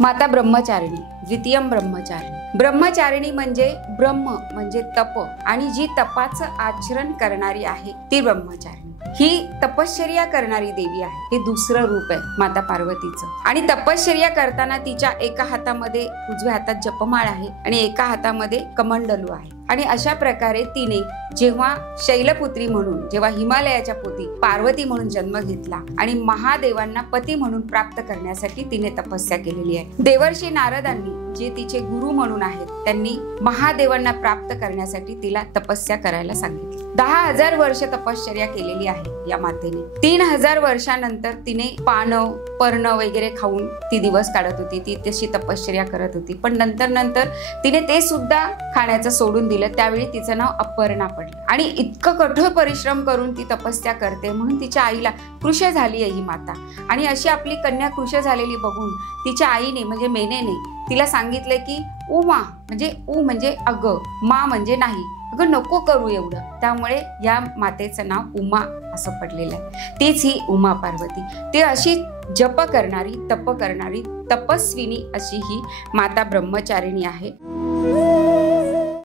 माता ब्रह्मचारिणी, द्वितीयम ब्रह्मचारिणी। ब्रह्मचारिणी म्हणजे ब्रह्म म्हणजे तप, आणि जी तपाचं आचरण करणारी आहे ती ब्रह्मचारिणी। ही तपश्चर्या करणारी देवी आहे, हे दुसरं रूप आहे माता पार्वतीचं। आणि तपश्चर्या करताना तिच्या एका हातामध्ये, उजव्या हातात जपमाळ आहे आणि एका हातामध्ये कमंडलू आहे। आणि अशा प्रकारे तिने जेव्हा शैलपुत्री म्हणून, जेव्हा हिमालयाच्या पोटी पार्वती म्हणून जन्म घेतला आणि महादेवांना पती म्हणून प्राप्त करण्यासाठी तिने तपस्या केलेली आहे। देवर्षी नारदांनी, जे तिचे गुरु म्हणून आहेत, त्यांनी महादेवांना प्राप्त करण्यासाठी तिला तपस्या करायला सांगितली। 10,000 वर्ष तपश्चर्या केलेली आहे या मातेने। 3,000 वर्षानंतर तिने पानं पर्ण वगैरे खाऊन ती दिवस काढत होती, ती तशी तपश्चर्या करत होती। पण नंतर तिने ते सुद्धा खाण्याचं सोडून दिलं। त्यावेळी तिचं नाव अपर्णा पडलं। आणि इतकं कठोर परिश्रम करून ती तपस्या करते म्हणून तिच्या आईला कृश झाली आहे ही माता। आणि अशी आपली कन्या कृश झालेली बघून तिच्या आईने म्हणजे मेनेने तिला सांगितलं की उमा म्हणजे उ म्हणजे अगं, मा म्हणजे नाही, अगं नको करू एवढं। त्यामुळे या मातेचं नाव उमा असं पडलेलं आहे। तीच ही उमा पार्वती। ती अशी जप करणारी, तप करणारी, तपस्विनी अशी ही माता ब्रह्मचारिणी आहे।